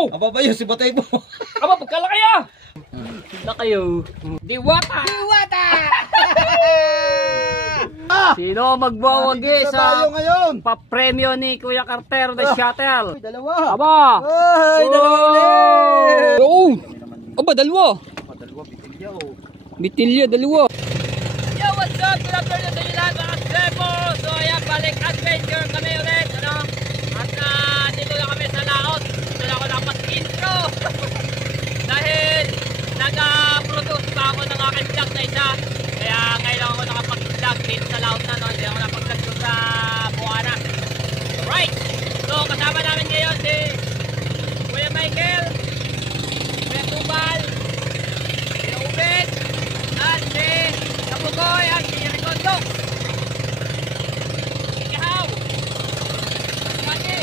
Oh! Aba ba yun, si Batay po. Aba, pagkalaki ah! Na kayo. Diwata! Diwata! Sino magbawagi Tayo sa ngayon. papremyo ni Kuya Cartero na shuttle? Dalawa. Aba! Ay, dalawa ulit. Oo! Aba, dalawa! Dalawa, bitilya oh. Bitilya, dalawa. Yo, what's up? Good afternoon sa inyo lahat mga Trepo. So ayan, balik adventure kami ulit. Ano? At dito na kami sa laot. Dito na ako nakapag-intro. Dahil nag-produce pa ako ng aking vlog na isa. Kaya ngayon ako nakapag-vlog dito sa laot na. No? Hindi ako nakapag-vlog doon sa Buana. Alright! So kasama namin ngayon si Kuya Michael, Kuya Tubal, Kuya Ubed, at si Kabugoy at si Ricondo. Ikaw! Pati!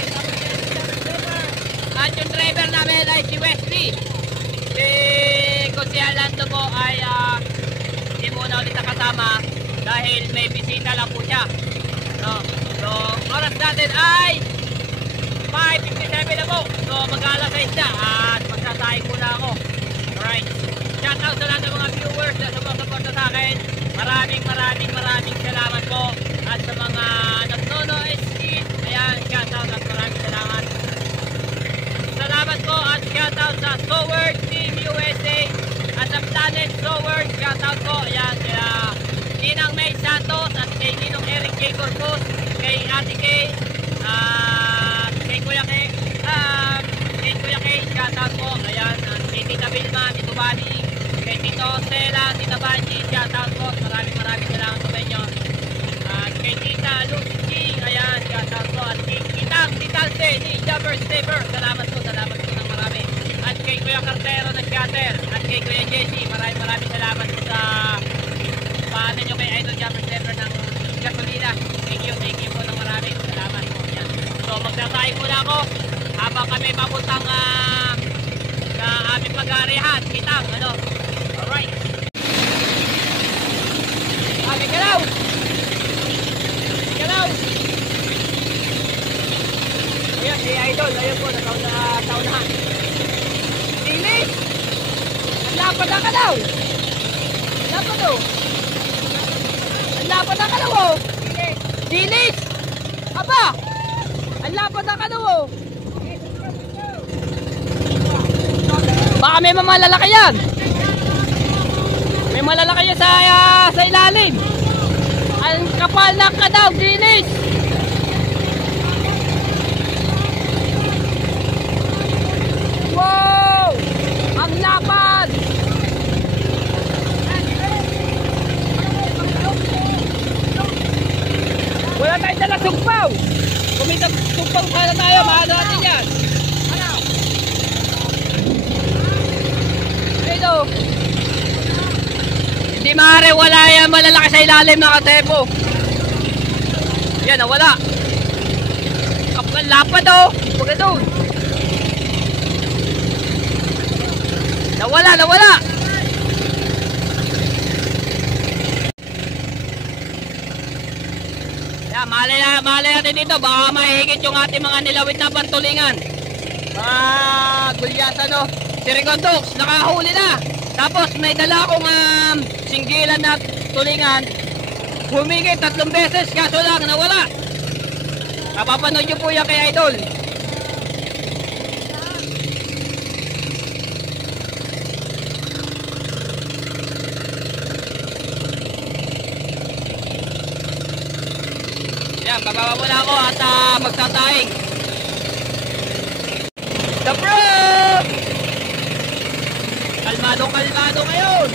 At yung driver namin ay si Wesley. Si Kuya Lando po ay hindi muna ulit nakasama dahil may bisita lang po siya. No? So, oras natin ay 5:57 na po. So, mag-alas 6 na at magsasahing muna ako. Alright. Shout out sa lahat ng mga viewers na sumusuporta sa akin. Maraming salamat po. At sa mga nagnonood, ayan, shout out at maraming salamat. Salamat po at shout out sa Sword Team USA at sa Planet Sword. Shout out po. Ayan, kaya Ninang May Santos at kay Ninong Eric J. Corpus, kay Ate Kay, kay Kuya Kay, shout out po. Ayan, kay Tita Vilma, Tito Bani, kay Tito Stella, Tita Banji, shout out po. Maraming salamat po sa inyo. At kay Tita Lucy, ayan, shout out po. At kay Tita Alce, ni Jabber Stepper, salamat po ng marami. At kay Kuya Cartero ng Shutter, at kay Kuya Jesse, maraming salamat po sa paano nyo kay Idol Jabber Stepper ng gasolina. Thank you po ng marami. Salamat po. Yan. So magsasahing muna ako habang kami papuntang sa aming pag-aarihan. Kitang, ano? Alright. Aming galaw! Ayan, si Idol. Ayan po, nataunahan. Dilis! Ang lapad ang kalaw! Ang lapad o! Ang lapad ang kalaw o! Dilis! Aba! Ang lapad ang kalaw o! Baka may malalaki yan! May malalaki yan sa ilalim! Ang kapal ng kadaw! Dilis! Wow! Ang lapad! Wala tayong dala sugpaw! Kumita sugpaw sana tayo, mahal natin yan! Ito! Hindi maaari, wala yan malalaki sa ilalim ng katepo! Yan, nawala! Kapag lapad o! Huwag doon! Nawala! Yan, malay natin dito. Baka mahihigit yung ating mga nilawit na pantulingan. Gulyata no. Si Rigondox, nakahuli na. Tapos may dala akong singgilan na tulingan. Humigit 3 beses, kaso lang nawala. Kapapanood nyo po yan kay Idol. Yan, bababa muna ako at magsatahing. The Pro! Kalmado ngayon!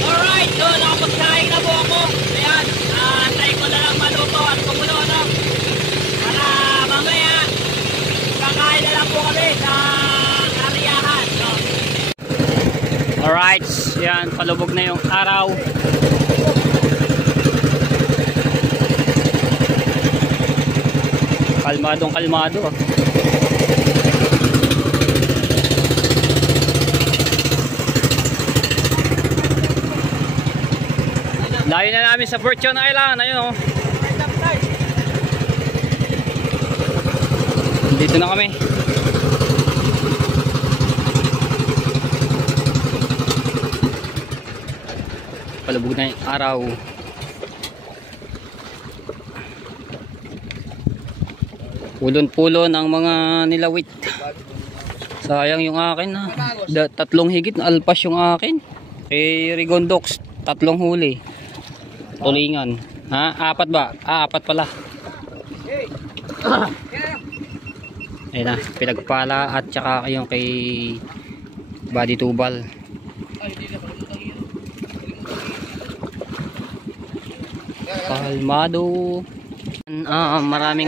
Alright, so nakapagsahin na po ako. Ayan. Alright, yan, palubog na yung araw. Kalmadong kalmado. Layo na namin sa Fortune Island. Ayun oh. Dito na kami. Palubog na yung araw. Pulon-pulon ang mga nilawit. Sayang yung akin ha. 3 higit na alpas yung akin. Kay Rigondox 3 huli. Tulingan. Ha? 4 ba? 4 pala. Ayun na, pinagpala at saka yung kay Body Tubal. Kalmado.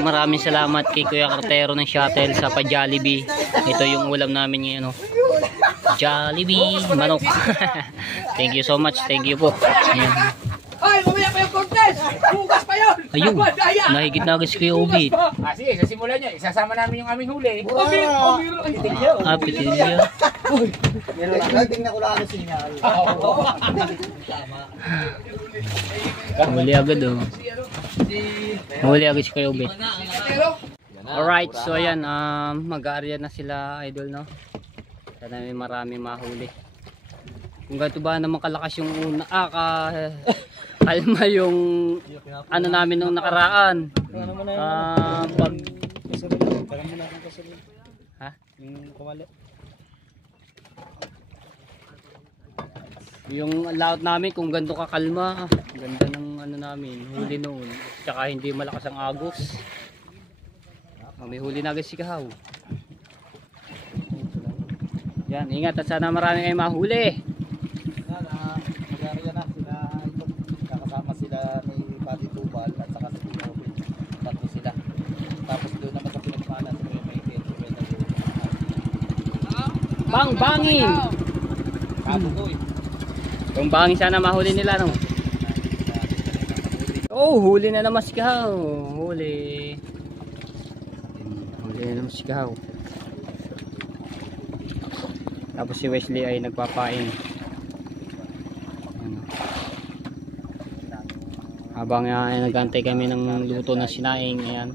Maraming salamat kay Kuya Cartero ng shuttle sa pa-Jollibee. Ito yung ulam namin ngayon. Oh. Jollibee manok. Thank you so much. Thank you po. Ayan. Ay, mamaya pa yung contest! Bukas pa yun! Ayun, nahigit na agad si Kuya Obit. Sige, sa simula niya, isasama namin yung aming huli. Pitilya. Tingnan ko lang ang sinyal. Huli agad oh. Huli agad si Kuya Obit. Alright, so ayan, mag-aarya na sila idol no. Sana may marami mahuli. Kung gato ba naman kalakas yung una, kalma yung ano namin nung nakaraan. Pag ha? Yung layout namin kung ganito kakalma, ganda ng ano namin, huli noon. Tsaka hindi malakas ang agos. May huli na agad si Kahaw. Yan, ingat at sana marami kayong mahuli. Mag-aarya na sila. Kakasama sila ni Body Tubal at saka si Pinoy. 3 sila. Tapos doon naman sa pinagpala sa Kuya Michael. Bangin! Kabugoy. Kung bangin sana mahuli nila no. Oh, huli na naman si Kahaw. Huli na naman si Kahaw. Tapos si Wesley ay nagpapain. Ano. Habang nagantay kami ng luto ng sinaing, ayan.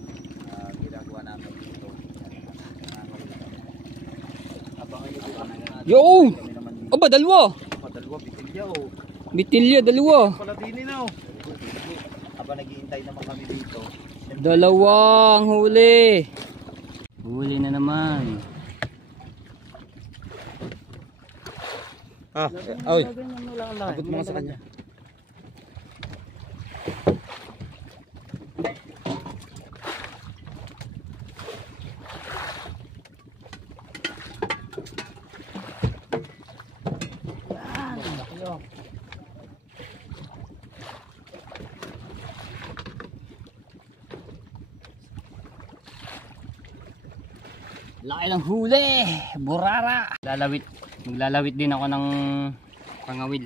Ginagawa namin dito. Yo! Aba, dalawa! Dalawa, bitilya oh. Bitilya, dalawa. Palatini na oh. Habang naghihintay naman kami dito. Dalawang huli. Huli na naman. Oy. Abot mo sa kanya. Laki ng huli, burara. Maglalawit din ako ng pangawil.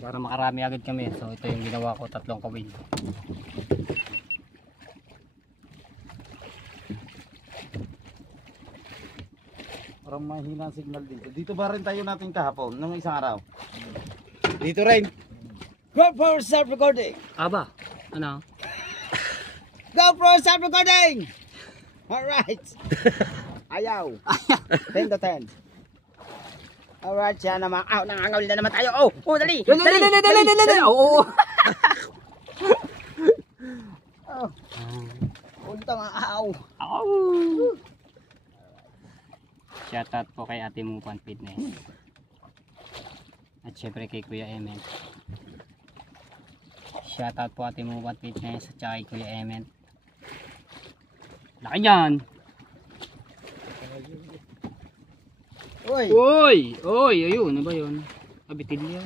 Para makarami agad kami. So ito yung ginawa ko, 3 kawil. Parang mahina ang signal dito. Dito ba rin tayo natin kahapon nung isang araw? Dito rin. Go for self-recording! Aba, ano? Go for self-recording! Alright! Ayaw! 10 to 10. Alright, siya naman. Nangangawil na naman tayo. Oh, dali! Dali! Oo! Punta nga, aw! Shoutout po kay Ate Mupan Fitness. At syempre kay Kuya Emen. Shoutout po Ate Mupan Fitness at saka kay Kuya Emen. Laki yan! Uy! Oy, ayun, ano ba yun? Abitil yan.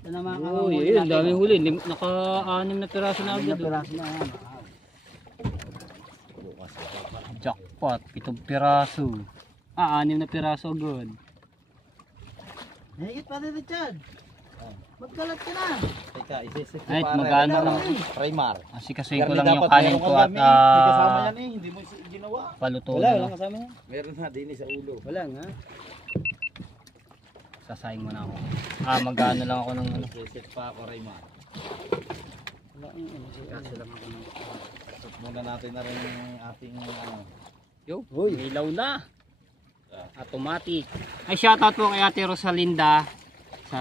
Ito na mga Uy, ayun, dami huli. Naka-6 na piraso na agad. Jackpot, 7 piraso. 6 na piraso agad. Higit pa rin Richard. Magkalat ka na. Teka, isi-sit Ay, magano lang. Primar. Kasi ko lang yung kanin ko at Hindi kasama yan eh, hindi mo ginawa. paluto Wala, na. walang kasama yan. Meron na din sa ulo. Wala nga. Sasayang mo na ako. Magano lang ako ng ano. Isi-sit pa ako, Primar. Wala nga. Kasi lang ako ng... Set muna natin na rin yung ating ano. Yo, ilaw na. Automatic. Ay, shoutout po kay Ate Rosalinda sa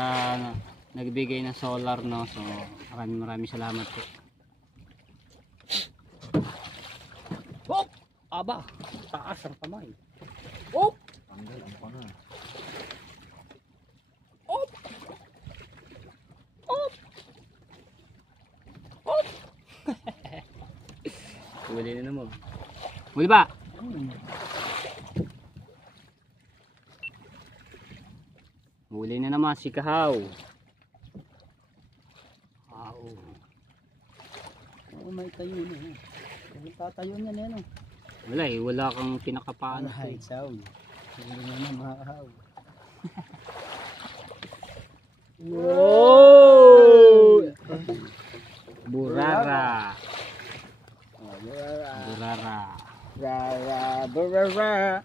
nagbigay ng solar, no. So, maraming salamat po. Hop! Aba, taas ang kamay. Hop! Tanggal ang panga. Hop! Hop! Hop! Huli na naman. Huli ba? Huli na naman si Kahaw. Oo, may tayo na. Kung tatayo niya na yan. Wala eh, wala kang pinakapaan. Ay, sound. Hindi na na maahaw. Wow! Burara. Burara.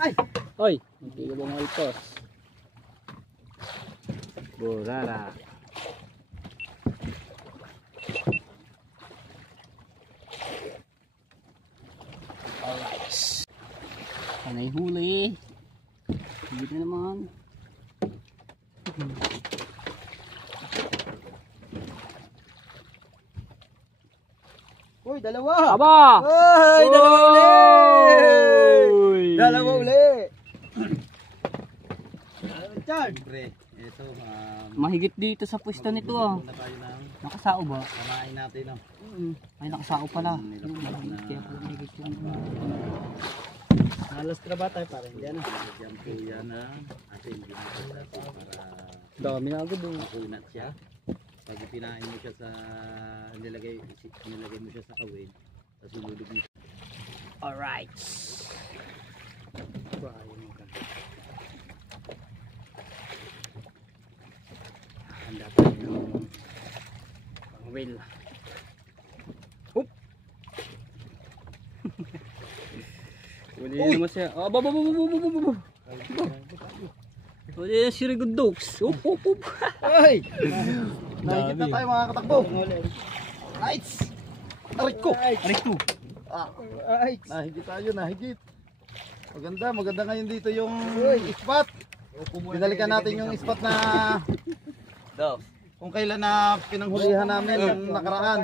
Ay! Hoy, hindi ko bang alpos. Burara. Panay huli. Hindi na naman. Uy, dalawa! Aba! Uy, dalawa uli! Uy! Dalawa uli! Richard! Siyempre, ito, Mahigit dito sa pwesto nito ah. muna tayo ng Nakasao ba? kamain natin. No? Ay, nakasao pala. Nilapit Kaya na pala mahigit yung... Alas traba tayo parang yan ah. Diyan po yan na ating ginagawa para Dami na agad oh. makunat siya. Pag pinain mo siya sa nilagay mo siya sa kawin, tapos ilulog mo siya. Alright. Handa tayo ng pang-wheel. Hop! Uli naman siya. Aba, aba, aba, aba, aba, aba. Uli na si Rigod Dogs. Hop, hop, hop. Ay! Nakikita tayo mga katakbo. Nice! Aray ko! Aray ko. Ay! Nahigit tayo, nahigit. Maganda ngayon dito yung spot. Binalikan natin yung spot na kung kailan na pinanghulihan namin yung nakaraan.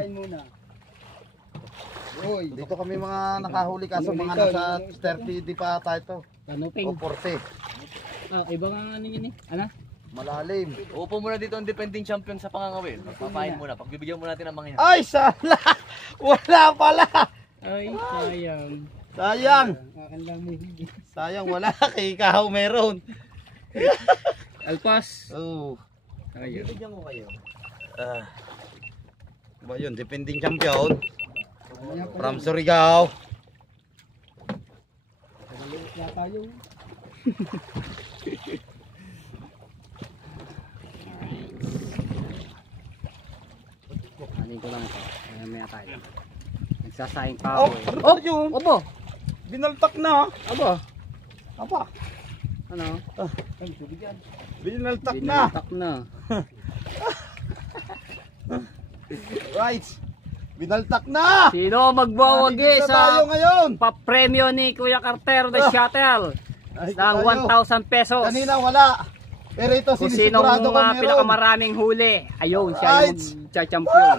Uy! Dito kami mga nakahuli kaso mga nasa 30 di pa tayo to. Tanuping. O 40. Iba nga ano yun eh. Ano? Malalim. Upo muna dito ang defending champion sa pangangawil. Magpapain muna. Pagbibigyan muna natin ng mga yan. Ay, sala! Wala pala! Ay, sayang. Sayang! Akin lang may higit. Sayang, wala. Kay Ikaw meron. Alpas. Oh. Ayun. Bigyan ko kayo. Ba yun, defending champion. From Surigao. Maliit na tayo. Anin ko lang ito. Maya tayo. Nagsasayang pa Oh, ako eh. oh, yun. Opo! Binaltak na. Aba! Apa? Ano? Ay, bigyan. Binaltak na. Binaltak na. Right. Binaltak na. Sino magbawagi Nandito na tayo sa ngayon. papremyo ni Kuya Cartero the Shuttle Nandito ng tayo. 1,000 pesos? Kanina wala. Pero ito Kung sinong sinisigurado ko meron. pinakamaraming huli, ayun, siya Right. yung champion.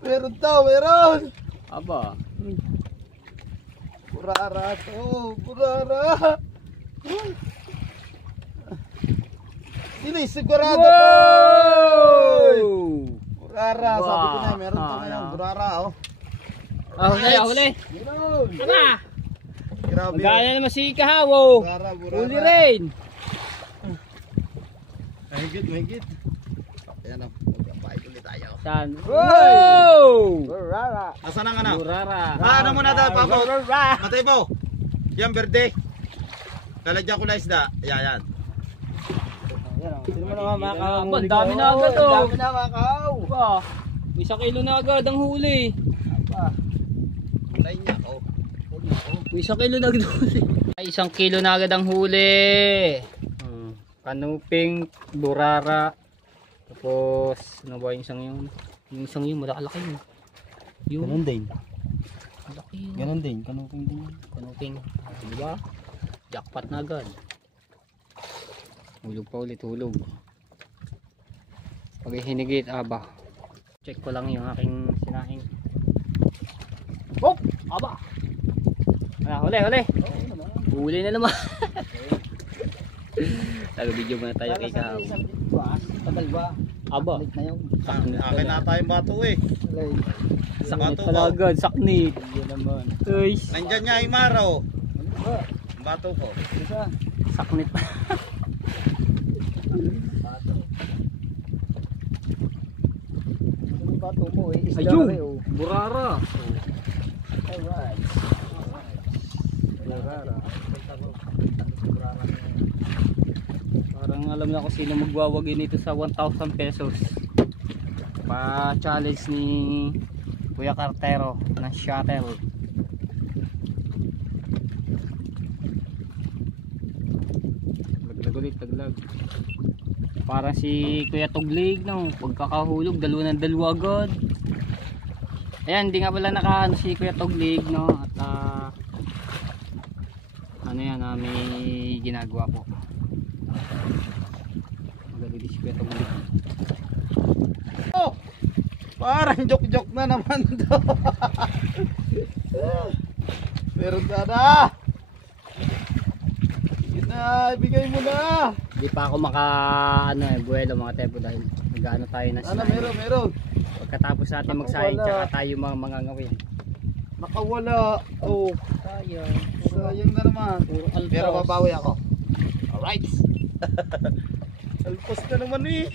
Meron to, meron. Aba, Burara to, burara. Sinisigurado ko. wow! Burara, sabi ko na, Wow. meron to ngayon. Burara, oh. Huli, huli. Meron. Tama! Grabe. Magana naman si Kahawo. Burara, burara. Huli rin. Mahigit, mahigit. Ayan o. Fight ulit tayo. Saan? Wow! Burara. Asan ang ano? Burara. Ano muna tayo, Papo? Matay po. Yan, berde. Lalagyan ko na isda. Yan. Sino mo naman makakaw? Ang dami na agad, oh. Ang dami na makakaw. Pa, 1 kilo na agad ang huli. Kulay niya, oh. 1 kilo na agad ang huli. Ay, 1 kilo na agad ang huli. Kanuping, burara. Tapos, ano ba yung isang yun? Yung isang yun, malaki yun. Ganun din. Malaki yun. Ganun din. Kanuping din. Kanuping. Diba? Jackpot na agad. Hulog pa ulit, hulog. Pag hinigit, aba. Check ko lang yung aking sinahing. Oh! Aba! Huli! Huli na naman. Taga-video muna tayo kay Kahaw. Tagal ba? Aba! Balik na yun. Akin na tayong bato eh. Saknit Bato pala ko. agad, saknit. Yun naman. Uy! Nandyan niya, Imaro. Ano ba? Bato ko. Isa. Saknit pa. Ano ba ito mo eh? Isda Ayun! rin, oh. Burara! Alright. Burara. Parang alam na kung sino magwawagi nito sa 1,000 pesos. Pa-challenge ni Kuya Cartero ng shuttle. Taglag. Parang si Kuya Tuglig, no? Pagkakahulog, 2 ng 2 agad. Ayan, hindi nga pala nakaano si Kuya Tuglig, no? At ano yan, may ginagawa po. Magaling si Kuya Tuglig. Oh! Parang joke-joke na naman to. Meron sana. Ibigay mo na. Hindi pa ako buwelo mga tepo dahil nag-ano tayo na Ano, sinain. meron. Pagkatapos natin magsaing, Wala. tsaka tayo mga ngawin. Nakawala. Oh, sayang na naman. Puro altos. Pero babawi ako. Alright. Alpos na naman eh.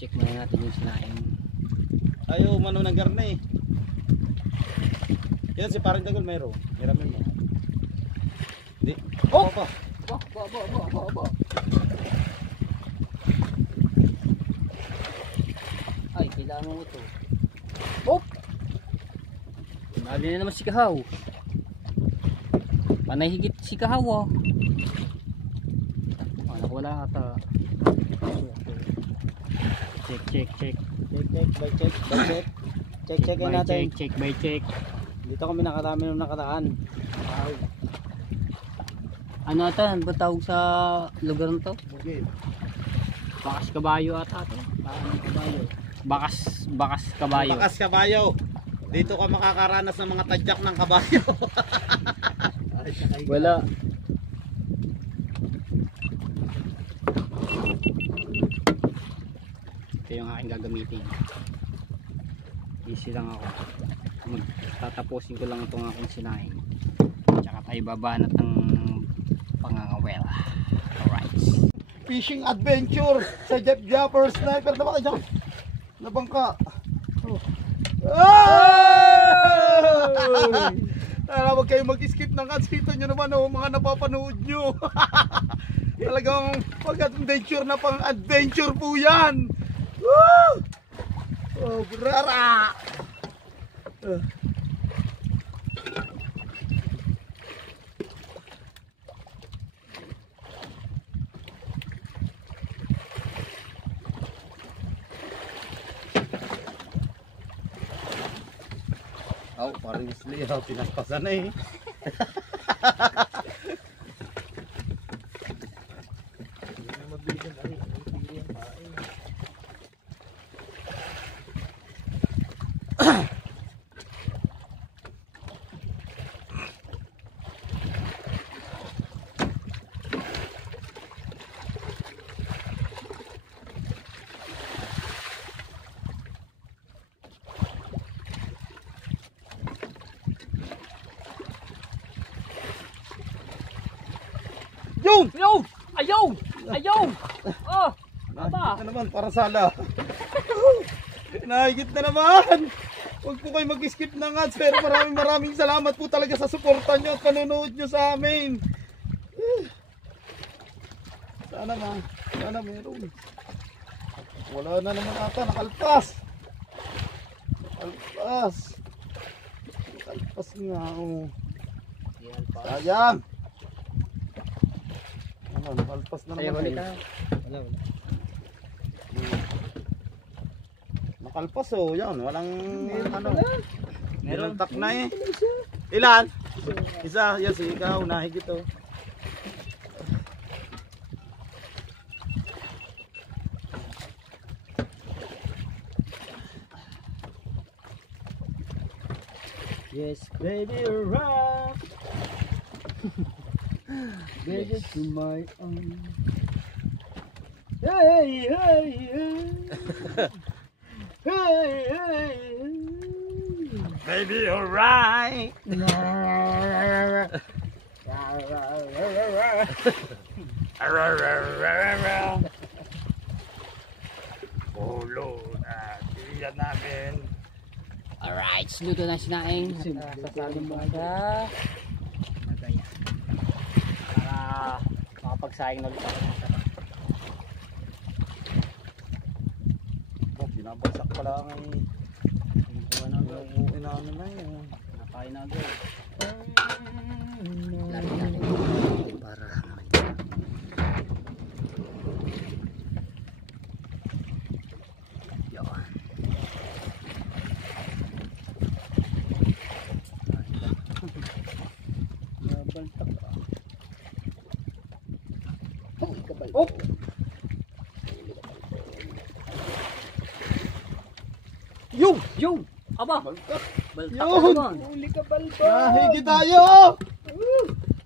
Check muna natin yung sinain. Ayaw umano ng garne eh. Yan si parang tagal meron. Hiramin mo. Di. Oh! Ba. Ay, kailangan mo ito. Oh! Nali na naman si Kahaw. Panay higit si Kahaw, oh. Wala ata. Check. Check natin. Check by check. Dito kami nakarami nung nakaraan. Ano ata? Ano ba tawag sa lugar na to? Bukid. Bakas kabayo ata to. Bakas kabayo. Bakas kabayo. Dito ka makakaranas ng mga tadyak ng kabayo. Wala. Ito yung aking gagamitin. Easy lang ako. Tatapusin ko lang itong aking sinaing. Tsaka tayo babanat ng pangangawel. Alright. Fishing adventure sa Jeff Japper Sniper na baka dyan. Nabangka. Oh. Huwag kayo mag-skip ng ads. Kita nyo naman oh, mga napapanood nyo. Talagang pag-adventure na pang-adventure po yan. Woo! Oh, brara! Oh, parang isli, pinaspasan na eh. Ayaw! Oh! Aba! Ano naman, para sala. Nahigit na naman. Huwag po kayo mag-skip ng ads. Pero maraming salamat po talaga sa suporta nyo at panonood nyo sa amin. Sana meron. Wala na naman ata. Nakalpas nga. Oh. Sayang. Nakalpas na naman. Wala. Nakalpas oh, yan. Walang Meron tak na eh. Ilan? Isa. Yes, ikaw. Nahigit oh. Yes, baby, rock. Baby, to my own. Hey, hey, hey. Hey, hey, hey. Baby, alright. Pulo na. Tiyan namin. Alright, luto na sinaing. Sasalin mo agad. Para makapagsaing na ulit ako. Binabagsak pala ang inaano na yun. Nakain na agad. Para Oh! Yung! Aba! Baltak! Baltak Yun! naman. Huli ka, balbo! Nahigi tayo!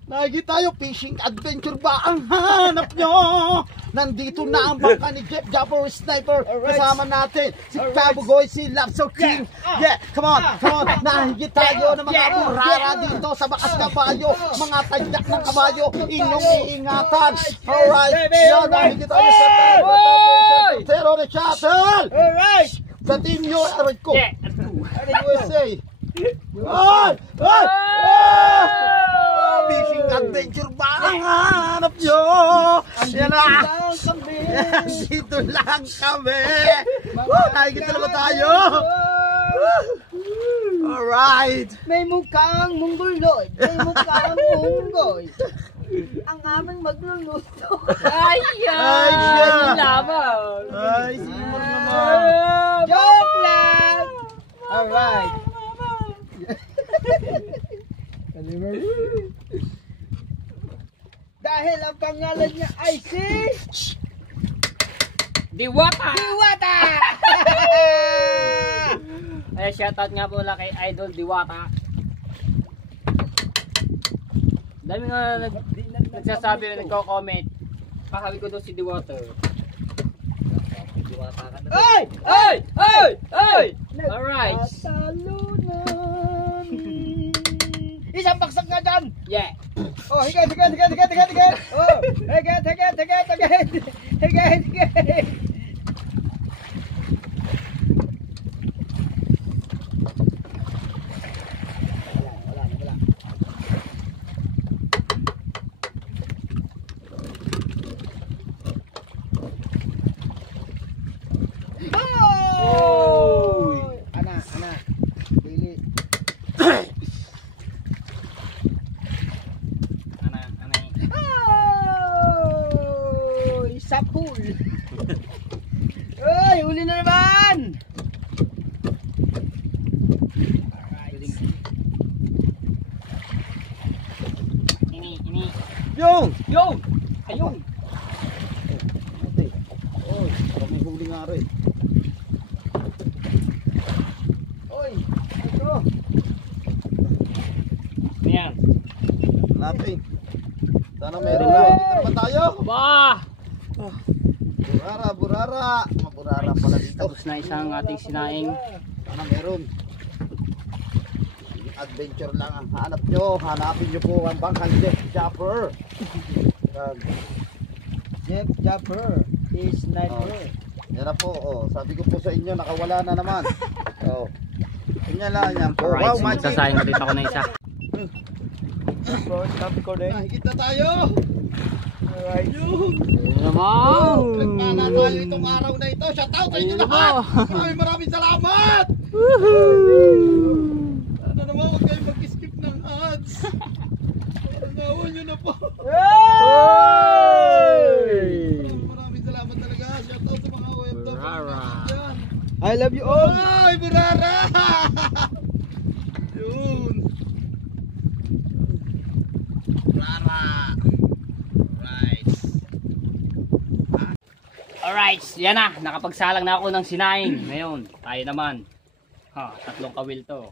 Nahigi tayo! Fishing adventure ba ang hanap nyo? Nandito na ang bangka ni Jeff Japper Sniper. Kasama natin si Pabugoy, si Lapso King. Yeah, come on! Nahigi tayo ng mga burara dito sa bakas kabayo. Mga tagyak ng kabayo. Inyong iingatan. Alright! Yan, nahigi tayo sa Terror de Shuttle! Alright! Sa team nyo, aray ko! Yeah! USA! Ay! Fishing adventure ba ang hanap nyo? Yan na! Dito lang kami! Nakikita naman tayo! Alright! May mukhang mungguloy! May mukhang munggoy! Ang aming magluluto! Ay, Ay, siya! Yung laban! Ay, simor naman! Joke lang! Alright! Dahil ang pangalan niya ay si Diwata! Diwata! Ay, shoutout nga po lang kay Idol Diwata. Dami nga nagsasabi na nagko-comment. Pasabi ko doon si Diwata. Ay! Ay! Ay! Ay! Alright! Nagtatalunan. Isang baksak nga dyan! Yeah! Oh, higit! Oh, higit! Wala. Oh! Ana. Pili. Oh! Sapul. Ay, huli na naman. Ini. Yung! Yo! Ayun! Oy, parang may huli nga rin. Oy, ito. Ayan. Natin. Sana meron na. Dito naman tayo. Bah! Burara. Maburara pala dito. Tapos na isang ating sinaing. Sana meron. Adventure lang ang hanap nyo. Hanapin nyo po ang bangkang Jeff Japper. Jeff Japper is sniper. Yan na po, oh. Sabi ko po sa inyo, nakawala na naman. Oh. Yan lang yan po. Wow, magic. Sasayang ulit ako ng isa. Higit na tayo. Alright. Yun. Naman! Nagpala tayo itong araw na ito. Shout out sa inyo lahat. Maraming salamat. Ano naman, huwag kayong mag-skip ng ads. Nagawan nyo na po. Maraming salamat talaga. Shout out sa mga OFW. Dyan. I love you all. Ay, burara! Yun. Burara. Right. Alright, yan na. Nakapagsalang na ako ng sinaing. Ngayon, tayo naman. Ha, 3 kawil to.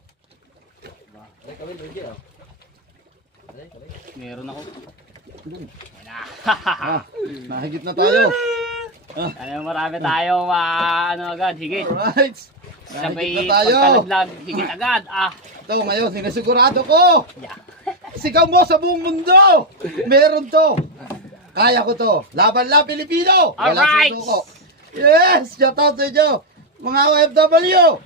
Meron ako. Yan na. Nahigit na tayo. Ano, marami tayo ano agad, higit. Alright. Sabay Nahigit na tayo. pagkalaglag, higit agad. Ito ngayon, sinisigurado ko. Yeah. Sigaw mo sa buong mundo. Meron to. Kaya ko to. Laban lang Pilipino. Walang Alright. susuko. Yes, shout out sa inyo. Mga OFW.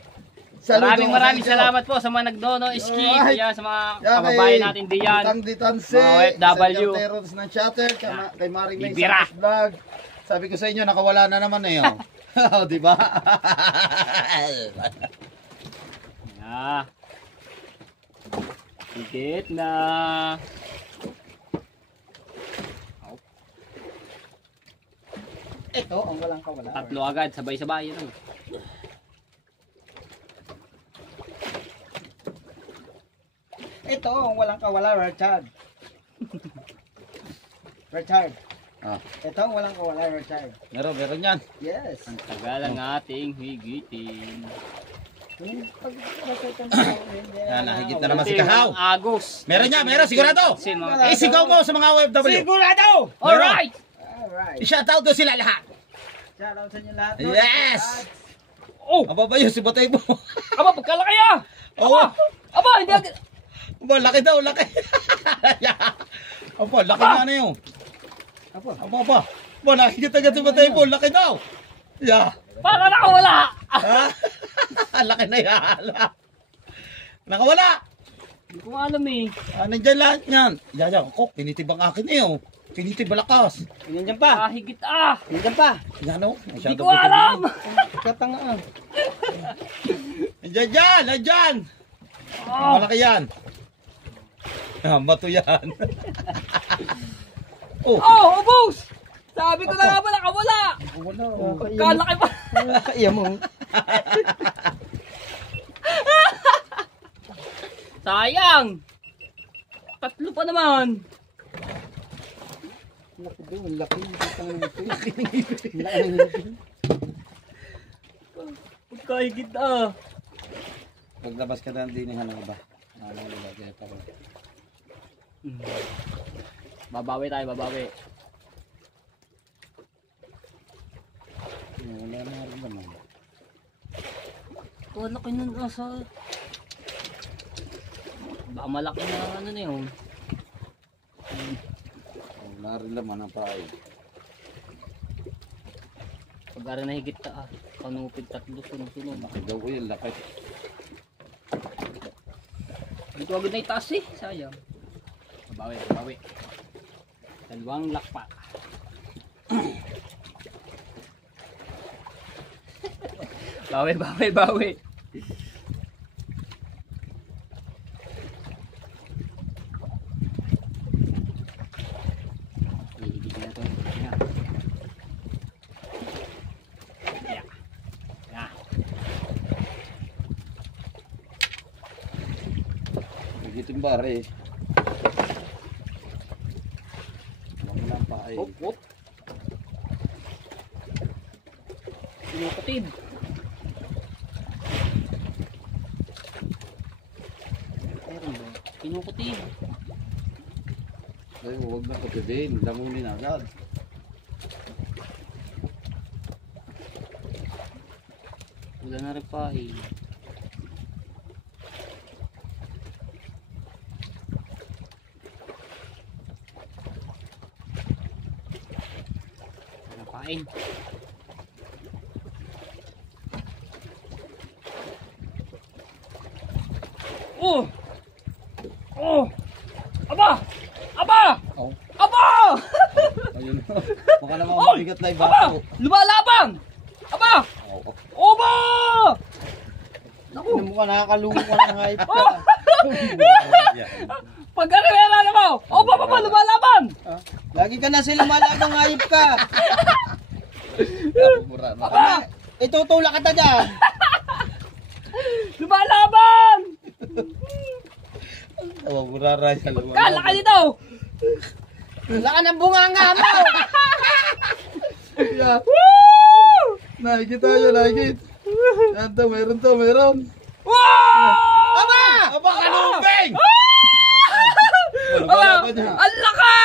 Saludo Maraming sa inyo. salamat po sa mga nagdono, ski, Alright. yan, sa mga Kaya kababayan natin diyan. Tang Ditanse, Mga OFW. sa Terrors ng Chatter, kay Maring May Bibira. Santos Vlog. Sabi ko sa inyo, nakawala na naman eh. Oh. Di ba? Yeah. Higit na. Ito ang walang kawala. 3 agad, sabay-sabay. Ano? Ito ang walang kawala, Richard. Richard. Ah. Ito ang walang kawala, Richard. Meron yan. Yes. Ang tagal ang ating higitin. Yan, nahigit na naman si Kahaw. Agos. Meron yan, meron, sigurado. Sin, mga Isigaw mo sa mga OFW. Sigurado! Alright! Alright. I-shout out ko sila lahat. Shout out sa inyo lahat. Yes! Oh! Aba ba yun, si Batay mo? Aba, pagkalaki ah! Oo. Aba, hindi agad. Aba, laki daw, laki. Aba, laki na ano yun. Apo. Aba. Aba, nakikita agad si Batay mo, laki daw. Yeah. Para nakawala! Ha? Laki na yan. Nakawala. Hindi ko alam eh. Nandiyan lahat yan. Yan, kok, pinitibang akin eh, oh. Pinitib balakas. Nandiyan pa. Higit ah! Nandiyan pa. Yan, oh. Hindi ko alam! Katangaan. Nandiyan dyan, nandiyan. Oh. Malaki yan. Mato yan. Oh. Oh, boss! Sabi ko na nga ba nakawala! Wala. Kalaki pa! Kaya mo. Sayang! 3 pa naman! Laki doon. Laki. Laki. Pagkahigit ah! Paglabas ka na din ng ba? Babawi tayo, babawi. Wala na rin naman. Wala kayo nun asa. Baka malaki na ano na yun. Wala rin naman ang paay. Pag-ara na higit ta ah. Kanupid 3 sunod-sunod. Daw ko yung laki. Dito agad na itaas eh. Sayang. Babawi, babawi. 2 lakpa. Bawi, bawi, bawi. Higit na ito. Yan. Yeah. Yeah. Higitin bare. Wala ang paay. Hop, hop. Pinukatid. Meron ba? Pinukatid. Ay, huwag na katibin. Lamunin agad. Wala na rin pa eh. Wala pain. Oh! Oh! Aba! Aba! Oh. Aba! Ayun. Baka naman Oy! mabigat na Aba! Lumalaban! Aba! Oba! Ano mo ka nakakalungo ka ng hype ka? Pagkarera na mo! Oba pa pa! Lumalaban! Lagi ka na sila malagang hype ka. Aba! Itutulak kita dyan. Lumalaban! Burara siya. Kala ka dito! Wala ka ng bunganga mo. Yeah. Nakikita tayo, nakikita. Yan to, meron. Wow! Aba! Aba, kanuping! Aba! Ang laki!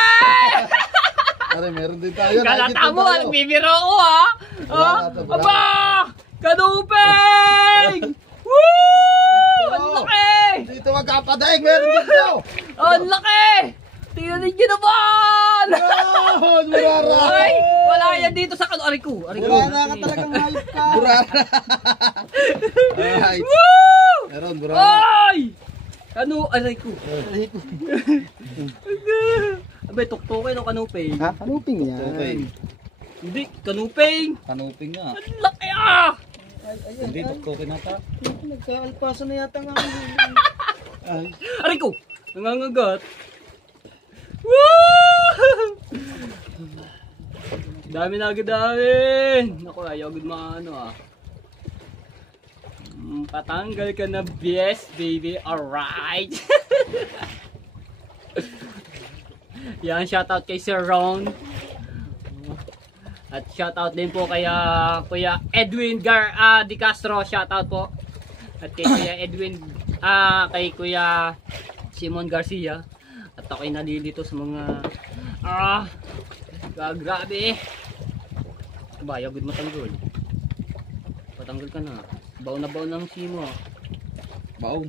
Pare, meron din tayo. Galata mo, tayo. nagbibiro ko ha! Bravo. Aba! Kanuping! Woo! Ang laki! Dito magkapadaig, meron dito. Ang laki! Tingnan niyo naman! Yun, burara. Ay! Wala yan dito sa kano. Aray ko! Wala ka talagang hype ka. Burara. Alright. Woo! Meron, burara. Ay! Kano? Aray ko! Abay, tuktukin o kanuping? Ha? Kanuping yan. Okay. Hindi, kanuping! Kanuping nga. Ang laki ah! Hindi, tuktokin na ta. Nagkaalpaso na yata nga. Ay. Aray ko! Nangangagat! Woo! Dami na agad dami! Naku, ayaw agad maano ah. Patanggal ka na, yes baby, alright! Yan, shoutout kay Sir Ron. At shoutout din po kay Kuya Edwin Di Castro, shoutout po. At kay Kuya Edwin, kay Kuya Simon Garcia. At ako'y nalilito sa mga grabe. Bayaw, good matanggal. Patanggal ka na. Baon na baon ng simo. Baong.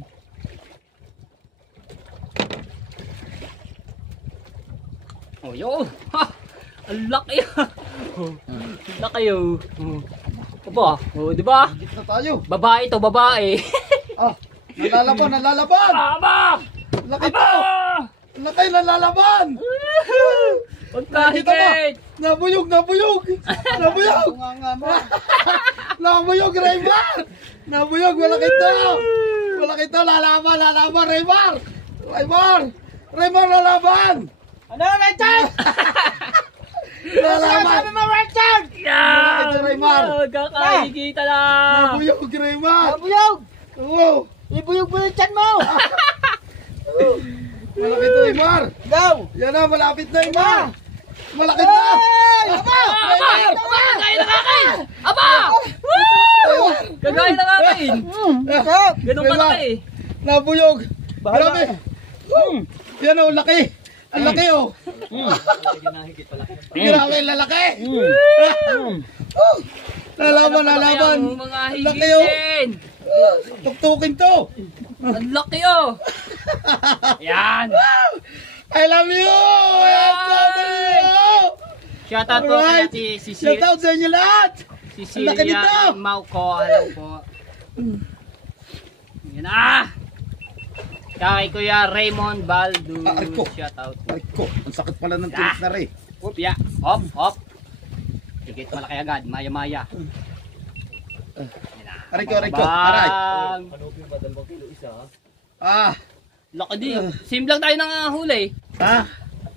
Oh, yo! Ha! Ang laki! Ang laki yo! Aba, oh, di ba? Dito na tayo. Babae to, babae. Nalalaban. Aba! Laki Aba! to. Laki, nalalaban. Pagkahigit! Nabuyog. Bunganga mo. Nabuyog, Raymar. Nabuyog, malaki to, lalaban, Raymar, lalaban. Ano, Richard? Lalaban. Sabi mo, Richard? Yan! Ito, Raymar. Kakahigit na! Nabuyog, Raymar. Nabuyog. Oo. Ibuyog mo yung tiyan mo. Malaki to, Raymar. Go. Yan na, malapit na, Raymar. Malaki na. Hey! Aba! Aba! Kagaya ng akin! Aba! Woo! Kagaya ng akin! Go. Ganun kalaki! Nabuyog. Bahala. Grabe. Yan o, laki. Ang laki o. Grabe, lalaki. Lalaban. Ang mga Ang laki o. higit! Tuktukin to. Ang laki oh! Yan! I love you. I love you. Shoutout po kaya Alright. si Shout out sa inyo lahat. Ang laki nito. Cecilia Mauco. Hello po. Yan ah! Kay Kuya Raymond Baldo. Arko. Shoutout po. Arko, ang sakit pala ng tilt na rin. Yeah. Hop. Higit malaki agad. Maya. Ariko. Aray. Ah. Laki din. Same lang tayo ng huli. Ah.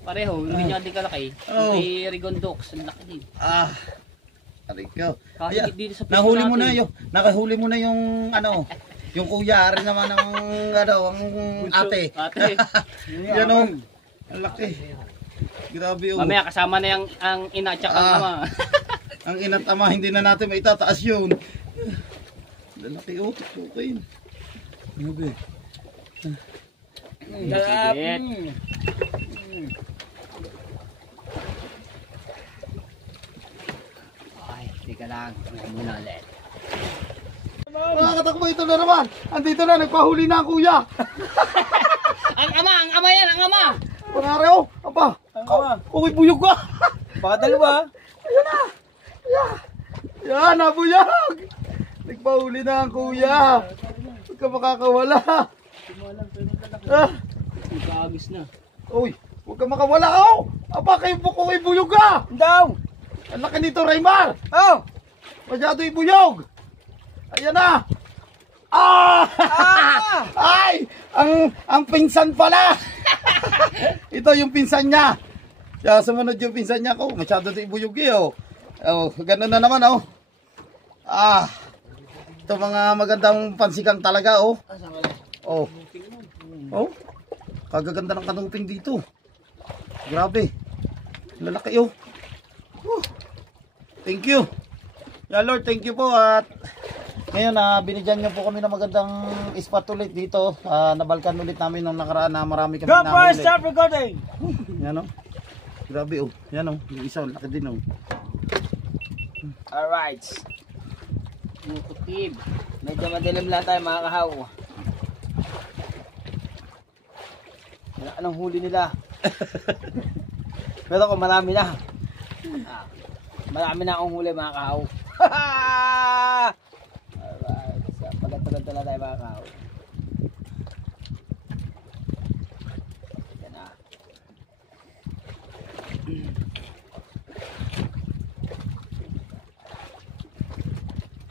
Pareho. Hindi niya din kalaki. Oh. Kay Rigondox. Ang laki din. Ah. Ariko. Kahit dito sa Nahuli pwesto mo na natin. nakahuli mo na yung ano, yung kuya rin naman ng ano, ang ate. Ate. Yan o. Ang laki. Grabe o. Mamaya kasama na yung ang ina at saka ang ama. Ang ina't ama, hindi na natin maitataas yun. Ang laki o. Okay. Grabe. Higit. Ay, teka lang. Muna ulit. Mga katakbo, ito na naman. Andito na, nagpahuli na ang kuya. Ang ama yan, ang ama. Pangareo, apa. Uy, buyog ka. Baka dalawa. Yan, nabuyog. Nagpahuli na ang kuya. Huwag ka makakawala. Ah, Nagkaagis na. uy, huwag ka makawala oh. Aba, kayo po kung ibuyog ka. Daw! Ang laki nito, Raymar. Oh! Masyado ibuyog. Ayan na. Ah! Ah! Ay! Ang pinsan pala. Ito yung pinsan niya. Kaya sumunod yung pinsan niya ko. Masyado ito ibuyog eh oh. Oh, ganun na naman oh. Ah. Ito mga magandang pansikang talaga oh. Oh. Oh. Kagaganda ng kanuping dito. Grabe. Lalaki oh. Thank you. Yeah, Lord, thank you po at ngayon binigyan niyo po kami ng magandang spot ulit dito. Nabalkan ulit namin nung nakaraan na marami kami nahuli. Stop recording! Yan oh. Grabe oh. Yan oh. Yung isa laki din oh. Alright. Mukutib. Medyo madilim lang tayo mga kahaw. Wala ka ng huli nila. Pero kung marami na. Marami na akong huli mga kahaw. Alright. So, pagat-pagat na tayo mga kahaw. Yan na.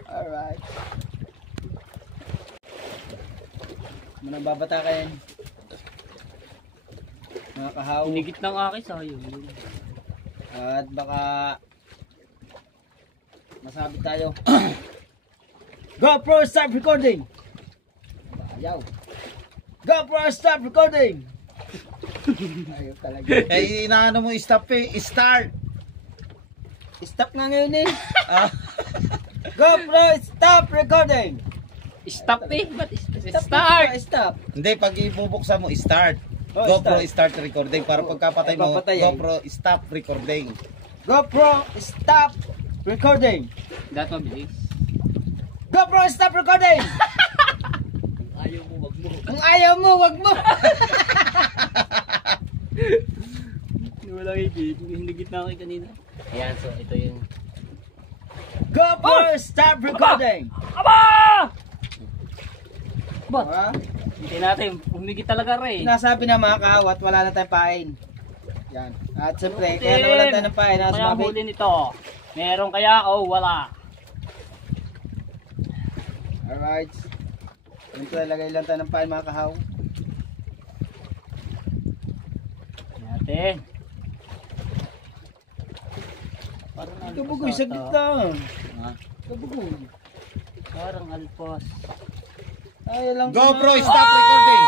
Alright. Muna babatakin. Mga kahaw. Inigit ng akin sayang. At baka masabit tayo. GoPro stop recording. Ayaw. GoPro stop recording. Ayaw talaga. Eh inaano mo stop eh. Start. Stop nga ngayon eh. Ah. GoPro stop recording. Stop eh. Ba't Stop. start? Stop. Hindi, pag ibubuksan mo, start. Oh, GoPro start recording. Para pagkapatay Ay, mo, papatay, eh. GoPro stop recording. GoPro stop recording. Dapat mabilis. GoPro stop recording. Ayaw mo, wag mo. Kung ayaw mo, wag mo. Wala higit. Hinigit na akin kanina. Ayan, so ito yung... GoPro stop recording. Aba! Ba't? Ah, Hindi natin. Humigit talaga rin. Nasabi na mga kaawat, wala na tayong pain. Yan. At siyempre, kaya nawalan tayo ng pain. Kaya Sumabi. huli nito. Meron kaya o wala? Alright. Dito lagay lang tayo ng pain mga kahaw. Natin. Parang Kabugoy sa gitna. Kabugoy. Parang alpos. Ay, alam ko GoPro na. stop recording.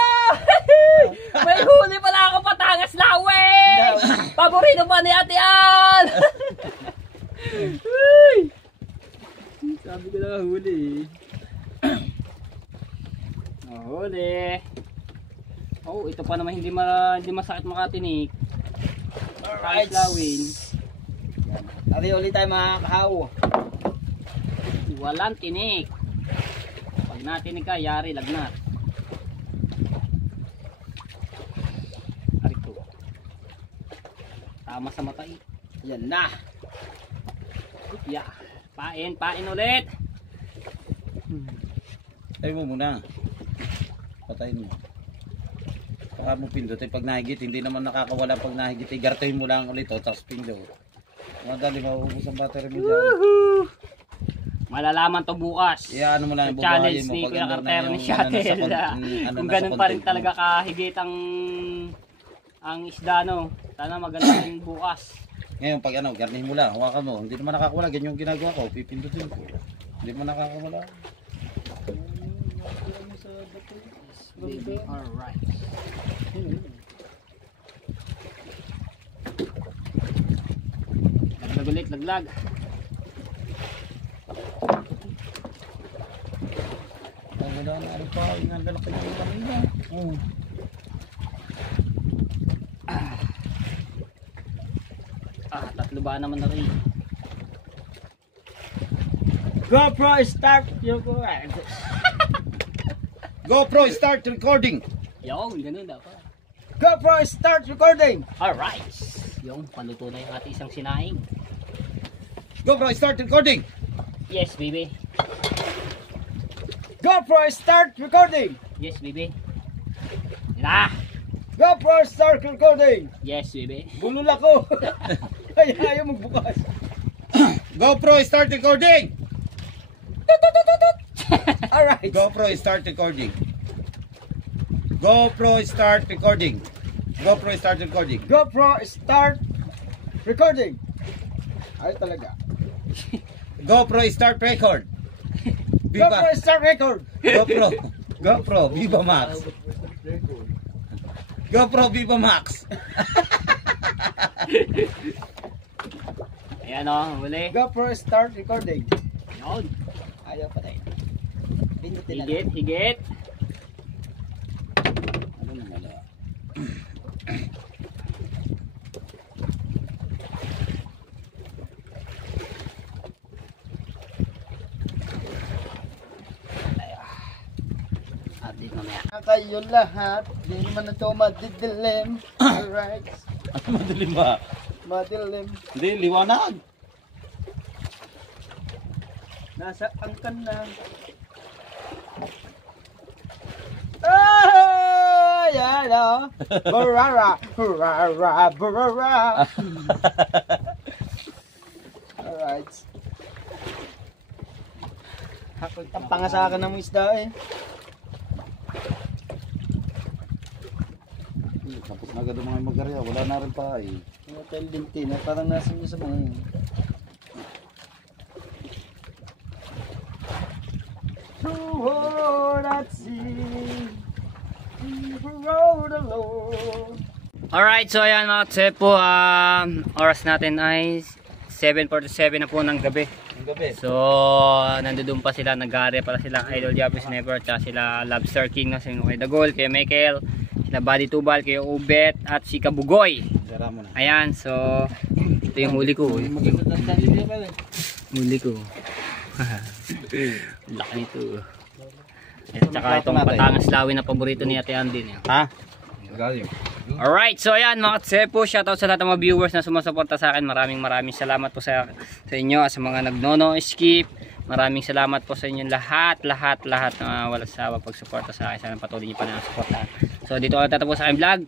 May huli pala ako Patangas Lawin! Paborito ba ni Ate Al? Sabi ko na huli. Huli. Oh, ito pa naman hindi masakit makatinik. Alright. Lawin. Ari ulit tayo mga kahaw. Walang tinik. Pag natinig ka, yari lagnat. Arito. Tama sa mata eh. Yan na. Yeah. Pain ulit. Tayo mo muna. Patayin mo. Baka mo pindot pag nahigit. Hindi naman nakakawala pag nahigit. Igartohin mo lang ulit tapos pindot. Madali mauubos ang battery mo dyan. Malalaman to bukas. Ano mo lang Sa challenge ni Kuya Cartero ni Shuttle. Kung ganun pa rin talaga kahigit ang isda no. Sana maganda rin bukas. Ngayon pag garnihin mo lang, hawakan mo. Hindi naman nakakawala. Ganyan yung ginagawa ko. Pipindutin ko. Hindi naman nakakawala. Alright. Laglag ulit, laglag. Wala na ano pa. Yung galak ka yung kanina. Tatlo ba naman na rin. GoPro start yung GoPro start recording. Yung, ganun dapat. GoPro start recording. Alright. Yung, paluto na yung ating isang sinaing. GoPro start recording. Yes, baby. GoPro start recording. Yes, baby. Na! GoPro start recording. Yes, baby. Bulol ako. Kaya ayaw magbukas. GoPro, start recording! Alright. GoPro, start recording. GoPro, start recording. GoPro, start recording. GoPro start recording. Ay talaga. GoPro, start record. GoPro Viva. start record. GoPro, Viva Max. GoPro, Viva Max. Ayan o, huli. GoPro start recording. Yun. Ayaw pa tayo. Pindutin na lang. Higit, higit. Update mamaya. Kayo lahat, di naman na ito madidilim. Alright. Madilim ba? Madilim. Hindi, liwanag. Nasaan ka na? Ah, yan o. Barara, barara, barara. Alright. Tampanga sa akin ng isda eh. Tapos na agad ang mga magarya. Wala na rin pa eh. Hotel Dintina, parang nasa niyo sa mga yun. Toward that sea, we rode alone. Alright, so ayan mga tsepo, oras natin ay 7:47 na po ng gabi. Ang gabi. So, nandoon pa sila, nag-aare pala sila Idol Japanese Sniper, at sila Lobster King, na sino kay Dagol, kay Michael, sila Buddy Tubal, kay Ubet, at si Kabugoy. Sara mo na. Ayan, so ito yung huli ko. Huli ko. Laki nito. At saka itong Batangas Lawi na paborito ni Ate Andy. Ha? Galing. Alright, so ayan mga tsepo, shoutout sa lahat ng mga viewers na sumusuporta sa akin. Maraming salamat po sa inyo, sa mga nagnono skip. Maraming salamat po sa inyo lahat na walang sawa pagsuporta sa akin. Sana patuloy niyo pa na suporta. So dito ako tatapos sa aking vlog.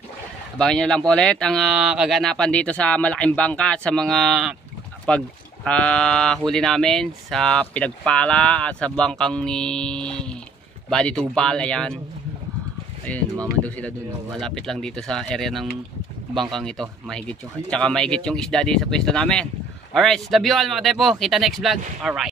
Abangan niyo lang po ulit ang kaganapan dito sa Malaking Bangka at sa mga huli namin sa Pinagpala at sa bangkang ni Buddy Tubal. Ayan. Ayun, mamando sila dun. Malapit lang dito sa area ng bangkang ito. Mahigit yung, at saka mahigit yung isda dito sa pwesto namin. Alright, love you all mga tepo. Kita next vlog. Alright.